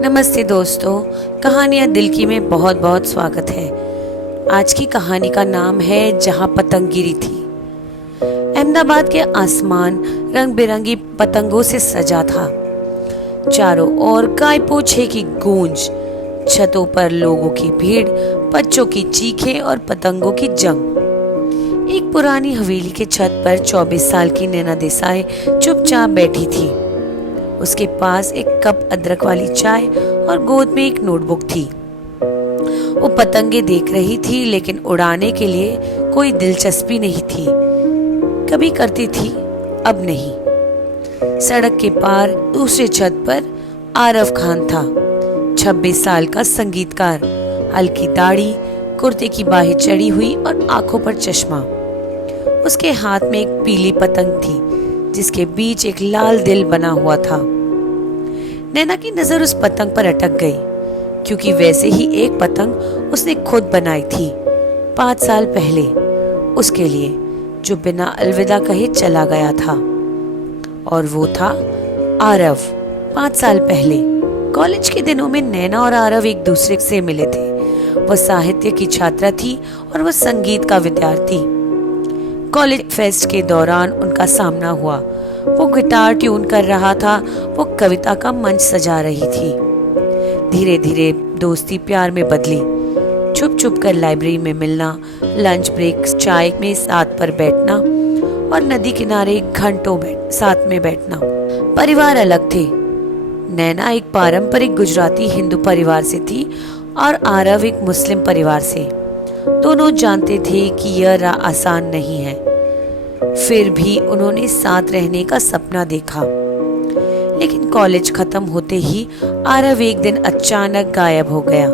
नमस्ते दोस्तों, कहानियाँ दिल की में बहुत बहुत स्वागत है। आज की कहानी का नाम है जहाँ पतंग गिरी थी। अहमदाबाद के आसमान रंग बिरंगी पतंगों से सजा था। चारों ओर गाय पोछे की गूंज, छतों पर लोगों की भीड़, बच्चों की चीखें और पतंगों की जंग। एक पुरानी हवेली के छत पर 24 साल की नैना देसाई चुपचाप बैठी थी। उसके पास एक कप अदरक वाली चाय और गोद में एक नोटबुक थी। वो पतंगे देख रही थी, लेकिन उड़ाने के लिए कोई दिलचस्पी नहीं थी। कभी करती थी, अब नहीं। सड़क के पार दूसरे छत पर आरव खान था, 26 साल का संगीतकार, हल्की दाढ़ी, कुर्ते की बाहें चढ़ी हुई और आंखों पर चश्मा। उसके हाथ में एक पीली पतंग थी जिसके बीच एक लाल दिल बना हुआ था। नैना की नजर उस पतंग पर अटक गई, क्योंकि वैसे ही एक पतंग उसने खुद बनाई थी 5 साल पहले, उसके लिए, जो बिना अलविदा कहे चला गया था। और वो था आरव। 5 साल पहले कॉलेज के दिनों में नैना और आरव एक दूसरे से मिले थे। वह साहित्य की छात्रा थी और वह संगीत का विद्यार्थी। कॉलेज फेस्ट के दौरान उनका सामना हुआ। वो गिटार ट्यून कर रहा था, वो कविता का मंच सजा रही थी। धीरे धीरे दोस्ती प्यार में बदली। छुप छुप कर लाइब्रेरी में मिलना, लंच ब्रेक चाय में साथ पर बैठना और नदी किनारे घंटों साथ में बैठना। परिवार अलग थे। नैना एक पारंपरिक गुजराती हिंदू परिवार से थी और आरव एक मुस्लिम परिवार से। दोनों जानते थे कि यह राह आसान नहीं है, फिर भी उन्होंने साथ रहने का सपना देखा। लेकिन कॉलेज खत्म होते ही आरव एक दिन अचानक गायब हो गया।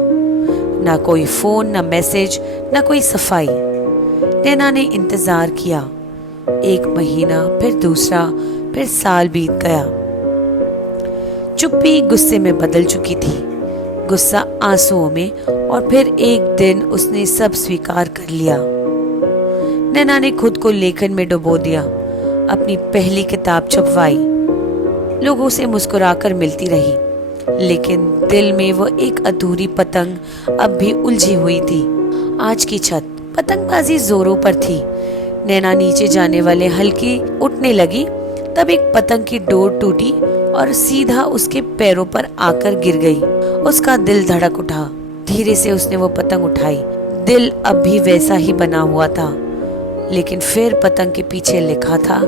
ना कोई फोन, ना मैसेज, ना कोई सफाई। नैना ने इंतजार किया। 1 महीना, फिर दूसरा, फिर साल बीत गया। चुप्पी गुस्से में बदल चुकी थी, गुस्सा आंसुओं में, और फिर एक दिन उसने सब स्वीकार कर लिया। नैना ने खुद को लेखन में डुबो दिया, अपनी पहली किताब छपवाई, लोगों से मुस्कुराकर मिलती रही, लेकिन दिल में वो एक अधूरी पतंग अब भी उलझी हुई थी। आज की छत पतंगबाजी जोरों पर थी। नैना नीचे जाने वाले हल्की उठने लगी, तब एक पतंग की डोर टूटी और सीधा उसके पैरों पर आकर गिर गई। उसका दिल धड़क उठा। धीरे से उसने वो पतंग उठाई। दिल अब भी वैसा ही बना हुआ था, लेकिन फिर पतंग के पीछे लिखा था,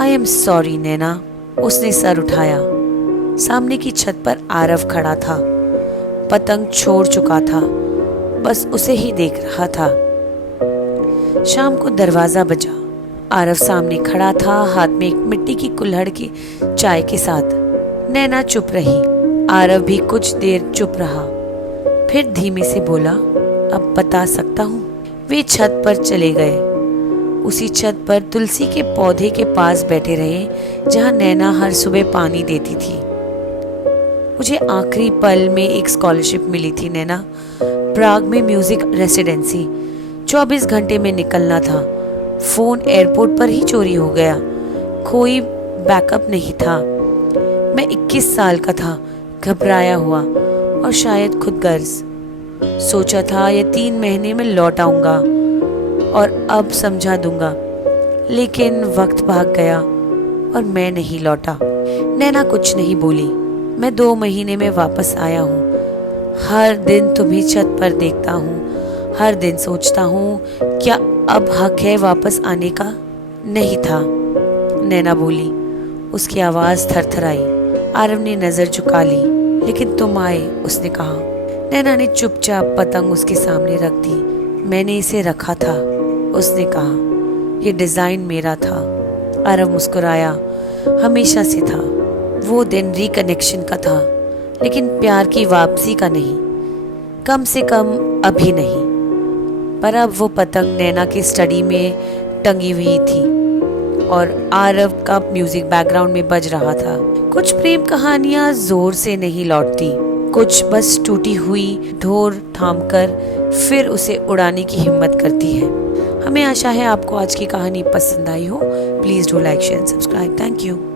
आई एम सॉरी नैना। उसने सर उठाया। सामने की छत पर आरव खड़ा था। पतंग छोड़ चुका था, बस उसे ही देख रहा था। शाम को दरवाजा बजा। आरव सामने खड़ा था, हाथ में एक मिट्टी की कुल्हड़ की चाय के साथ। नैना चुप रही। आरव भी कुछ देर चुप रहा, फिर धीमे से बोला, अब बता सकता हूँ। वे छत पर चले गए। उसी छत पर तुलसी के पौधे के पास बैठे रहे, जहाँ नैना हर सुबह पानी देती थी। मुझे आखिरी पल में एक स्कॉलरशिप मिली थी नैना, प्राग में म्यूजिक रेसिडेंसी। 24 घंटे में निकलना था। फोन एयरपोर्ट पर ही चोरी हो गया। कोई बैकअप नहीं था। मैं 21 साल का था, घबराया हुआ और शायद खुद गर्ज। सोचा था ये 3 महीने में लौट आऊंगा और अब समझा दूंगा, लेकिन वक्त भाग गया और मैं नहीं लौटा। नैना कुछ नहीं बोली। मैं 2 महीने में वापस आया हूँ। हर दिन तुम्हें छत पर देखता हूँ। हर दिन सोचता हूँ, क्या अब हक है वापस आने का? नहीं था, नैना बोली। उसकी आवाज थरथराई। आरव ने नजर झुका ली। लेकिन तुम आए, उसने कहा। नैना ने चुपचाप पतंग उसके सामने रख दी। मैंने इसे रखा था, उसने कहा। ये डिजाइन मेरा था। आरव मुस्कुराया। हमेशा से था। वो दिन रिकनेक्शन का था, लेकिन प्यार की वापसी का नहीं। कम से कम अभी नहीं। पर अब वो पतंग नैना की स्टडी में टंगी हुई थी और आरव का म्यूजिक बैकग्राउंड में बज रहा था। कुछ प्रेम कहानियां जोर से नहीं लौटती, कुछ बस टूटी हुई डोर थामकर फिर उसे उड़ाने की हिम्मत करती है। हमें आशा है आपको आज की कहानी पसंद आई हो। Please do like, share, subscribe. Thank you.